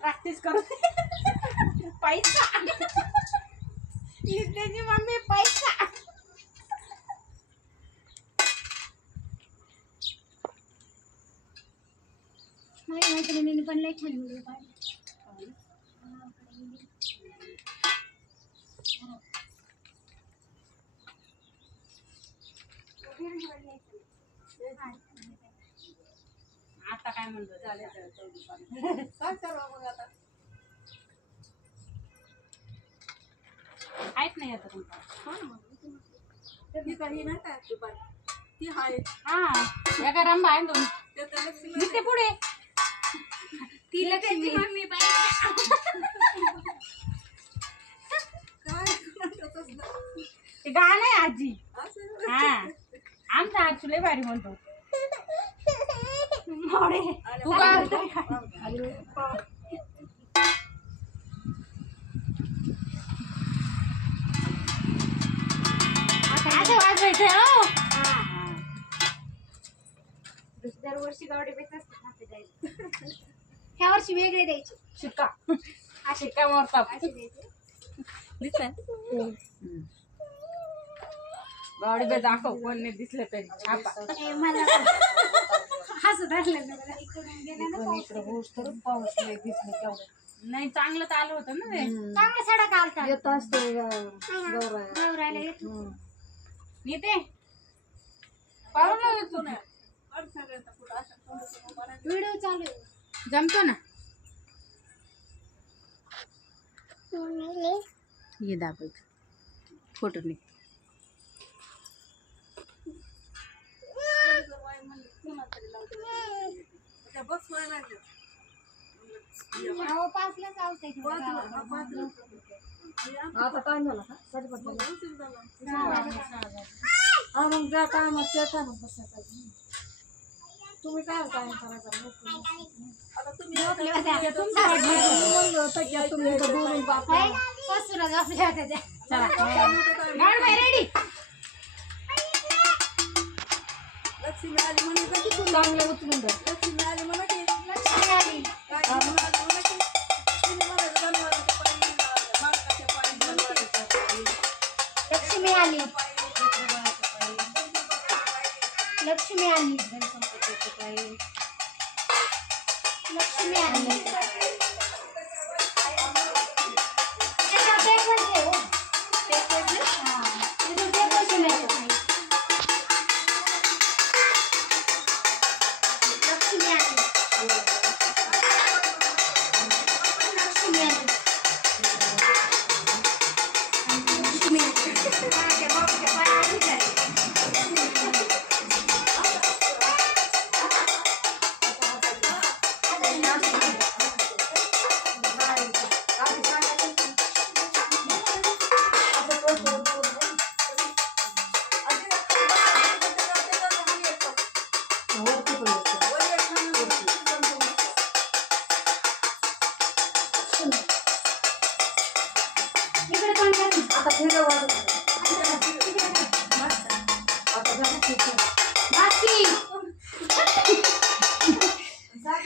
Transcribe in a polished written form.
Practice करू पैसा नित्याची मम्मी पैसा माझ्या मैत्रिणीने पण लय छान व्हिडिओ काढले. आता काय म्हणतो काय करावं मग आता काहीच नाही आता तुमचा ती काही नाही काय दुपारी ती हाय हा एका रंबा आहे दोन ते तर लक्ष्मी निघते पुढे ती लक्ष्मी मम्मी काय कोणाचंच नाही. ते गाणं आहे आजी असं हा आमचा आजू लय भारी म्हणतो मोडे तू काय म्हणतोय काय? आता वाजवायचंय हो दरवर्षी गावडे बेत असतात ना ते द्यायचे. ह्या वर्षी वेगळे द्यायचे. शिक्का शिक्का मोरता असे द्यायचे. दिसतंय गाडी बे दाखव कोण नाही दिसलं तरी छापा ए, मला हसत असलं ना मला. इकडून गेला ना पाऊस. नाही चांगलं तर आलं होतं ना ते चांगला सडक आलता. येत असते गौरायला येत होतो. येते पाहून येतो ना व्हिडिओ चालू आहे. जमतो ना ये दाखवायचं फोटो नाही बस अहो, 5ला चालतंय की आता टाइम झाला का हा मग ज्या टायमात त्या टायमात बसायला पाहिजे. तुम्ही काय टाइम करायचा आता तुम्ही म्हणलं होतं की तुम्ही इथं बोलून बापा सासूला झोपल्या होत्या त्या. चला रेडी लक्ष्मी आली म्हणे का की तू चांगलं उचलून द्या लक्ष्मी आली म्हणा की लक्ष्मी आली. काय म्हणा की तुम्ही मला जनावरांच्या पायी मालकाच्या पायी जनावरांच्या पायी लक्ष्मी आली. लक्ष्मी आली. लक्ष्मी आली. त्याचा पेपर दे हो. पेपर दे. हा. इथून पेपर शिवायचं नाही. लक्ष्मी आली. लक्ष्मी आली. लक्ष्मी आली. इकडे कोण करणार? आता फिरवा इकडे. आता बाकी